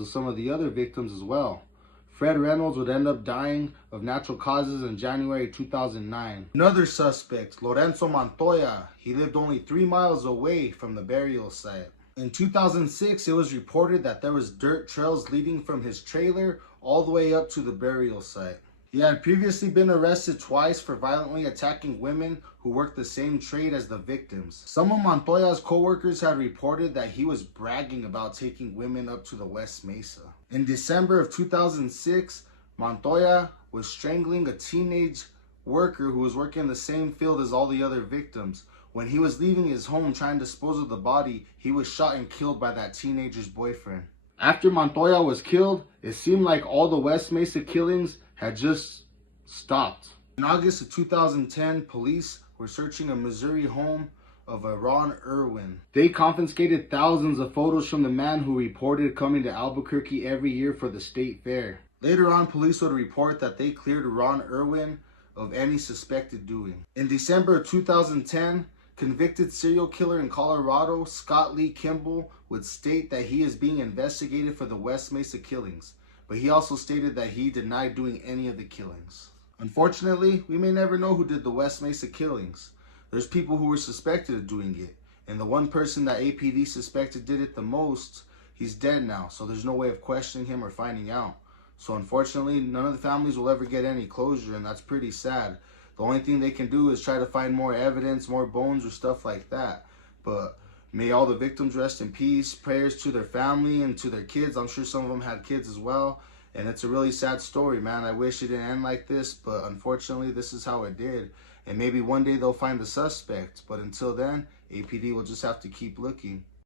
of some of the other victims as well. Fred Reynolds would end up dying of natural causes in January 2009. Another suspect, Lorenzo Montoya, he lived only 3 miles away from the burial site. In 2006, it was reported that there was dirt trails leading from his trailer all the way up to the burial site. He had previously been arrested twice for violently attacking women who worked the same trade as the victims. Some of Montoya's co-workers had reported that he was bragging about taking women up to the West Mesa. In December of 2006, Montoya was strangling a teenage worker who was working in the same field as all the other victims. When he was leaving his home trying to dispose of the body, he was shot and killed by that teenager's boyfriend. After Montoya was killed, it seemed like all the West Mesa killings had just stopped. In August of 2010, police were searching a Missouri home of a Ron Irwin. They confiscated thousands of photos from the man who reported coming to Albuquerque every year for the state fair. Later on, police would report that they cleared Ron Irwin of any suspected doing. In December of 2010, convicted serial killer in Colorado, Scott Lee Kimball, would state that he is being investigated for the West Mesa killings, but he also stated that he denied doing any of the killings. Unfortunately, we may never know who did the West Mesa killings. There's people who were suspected of doing it, and the one person that APD suspected did it the most, he's dead now, so there's no way of questioning him or finding out. So unfortunately, none of the families will ever get any closure, and that's pretty sad. The only thing they can do is try to find more evidence, more bones or stuff like that. But may all the victims rest in peace. Prayers to their family and to their kids. I'm sure some of them had kids as well. And it's a really sad story, man. I wish it didn't end like this, but unfortunately, this is how it did. And maybe one day they'll find the suspect. But until then, APD will just have to keep looking.